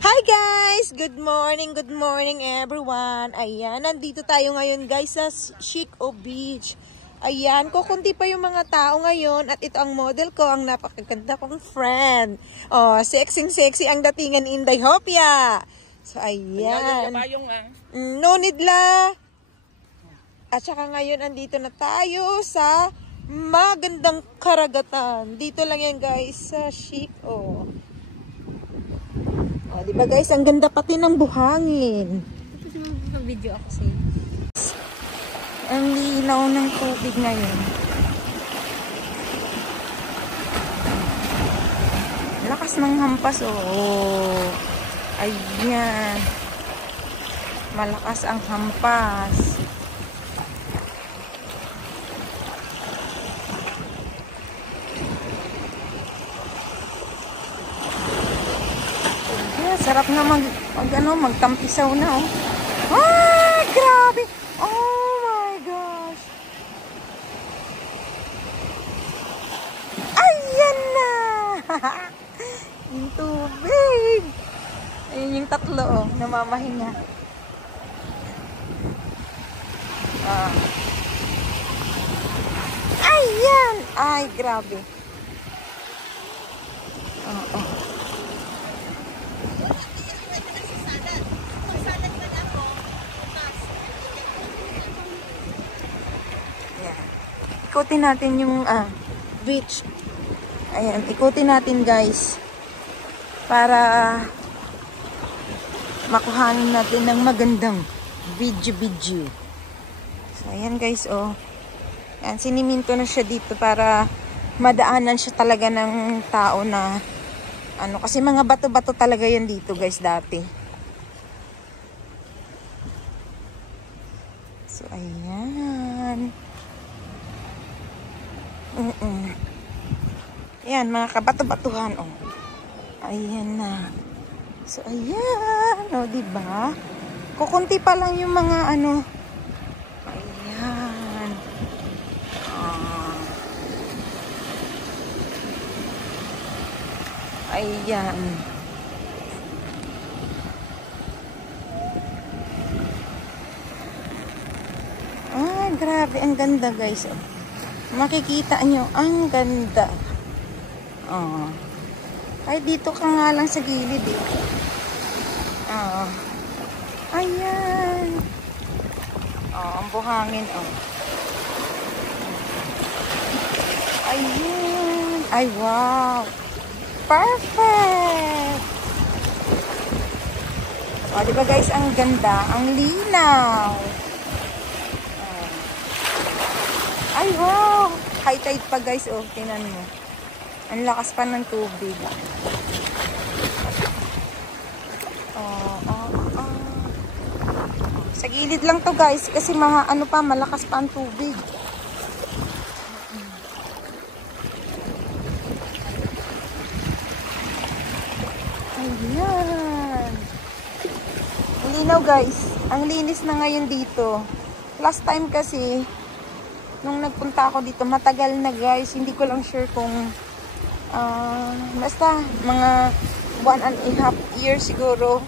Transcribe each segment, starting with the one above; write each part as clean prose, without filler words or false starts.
Hi guys! Good morning everyone. Ayan, nandito tayo ngayon guys sa Chico Beach. Ayan, kukunti pa yung mga tao ngayon at ito ang model ko, ang napakaganda kong friend. Oh, sexy ang datingan in Dayhopia. So ayan. No need la. At saka ngayon andito na tayo sa magandang karagatan. Dito lang yan guys sa Chico. Oh, di ba guys, ang ganda pati ng buhangin. Video ako sa'yo. Ang linaw ng tubig ngayon. Lakas ng hampas, oh. Ayan. Malakas ang hampas. Sarap na magtampisaw na, oh. Ah, grabe! Oh my gosh! Ayan na! Yung tubig! Ayun yung tatlo, oh, namamahinga. Ah. Ayan! Ay, grabe. Oh, oh. Ikutin natin yung beach. Ayan, ikutin natin guys. Para makuhanin natin ng magandang video. So, ayan guys, oh. Ayan, siniminto na siya dito para madaanan siya talaga ng tao na ano, kasi mga bato-bato talaga yan dito guys dati. So, ayan. Ayan, mga kabato-batuhan, oh. Ayan na. So, ayan. O, diba? Kukunti pa lang yung mga, ano. Ayan. Ayan. Ah, grabe. Ang ganda, guys, oh. Makikita nyo, ang ganda. Oh. Ay, dito ka nga lang sa gilid, eh. Oh. Ayan. Oh, ang buhangin, oh. Ayan. Ay, wow. Perfect. Oh, diba guys, ang ganda, ang linaw. Ay, wow! High tide pa guys, oh. Tingnan mo. Ang lakas pa ng tubig. Sa gilid lang to guys, kasi malakas pa ang tubig. Ayan. Ang linaw guys. Ang linis na ngayon dito. Last time kasi, nung nagpunta ako dito, matagal na guys. Hindi ko lang sure kung basta mga 1.5 years siguro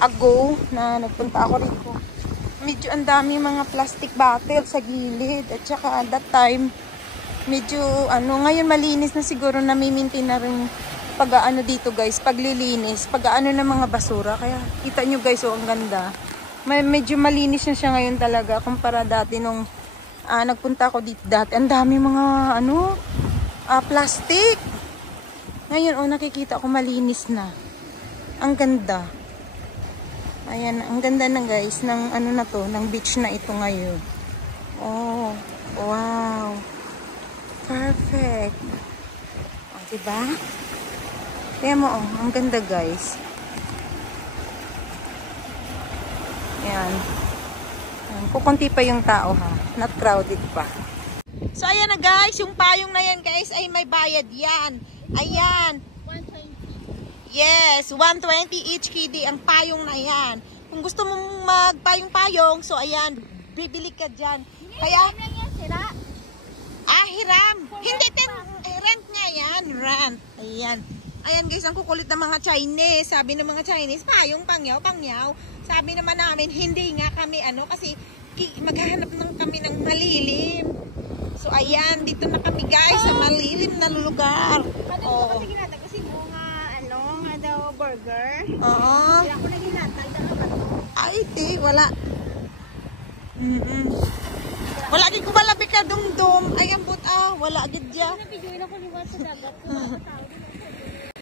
ago na nagpunta ako rito. Medyo ang dami mga plastic bottle sa gilid. At saka that time, medyo ngayon malinis na siguro, nami-maintain na rin pag-aano dito guys, paglilinis, pag-aano ng mga basura. Kaya kita nyo guys, oh, ang ganda. Medyo malinis na siya ngayon talaga kumpara dati nung nagpunta ako dito dati. Ang dami mga plastic. Ngayon, oh, nakikita ko malinis na. Ang ganda. Ayan, ang ganda na guys ng na to, ng beach na ito ngayon. Oh, wow. Perfect. Oh, diba? Kaya mo, oh, ang ganda guys. Ayan. Kukunti pa yung tao, ha. Not crowded pa. So, ayan na guys. Yung payong na yan guys ay may bayad yan. Ayan. 120. Yes, 120 each kiddie ang payong na yan. Kung gusto mong magpayong-payong, so ayan, bibili ka dyan. Kaya, hiram. Hindi, rent nga yan. Rent. Ayan. Ayan guys, ang kukulit ng mga Chinese. Sabi ng mga Chinese, payong pangyaw, pangyaw. Sabi naman namin, hindi nga kami kasi maghahanap kami ng malilim. So ayan, dito na kami guys sa malilim na lugar. Ano kasi ginata kasi nga daw burger. Oo. Kaya ako na ginata, dala ba to? Ay, wala. Wala gid ko malabi ka dum-dum. Ay ambot wala gid ya. Video na ko liwat sa dagat.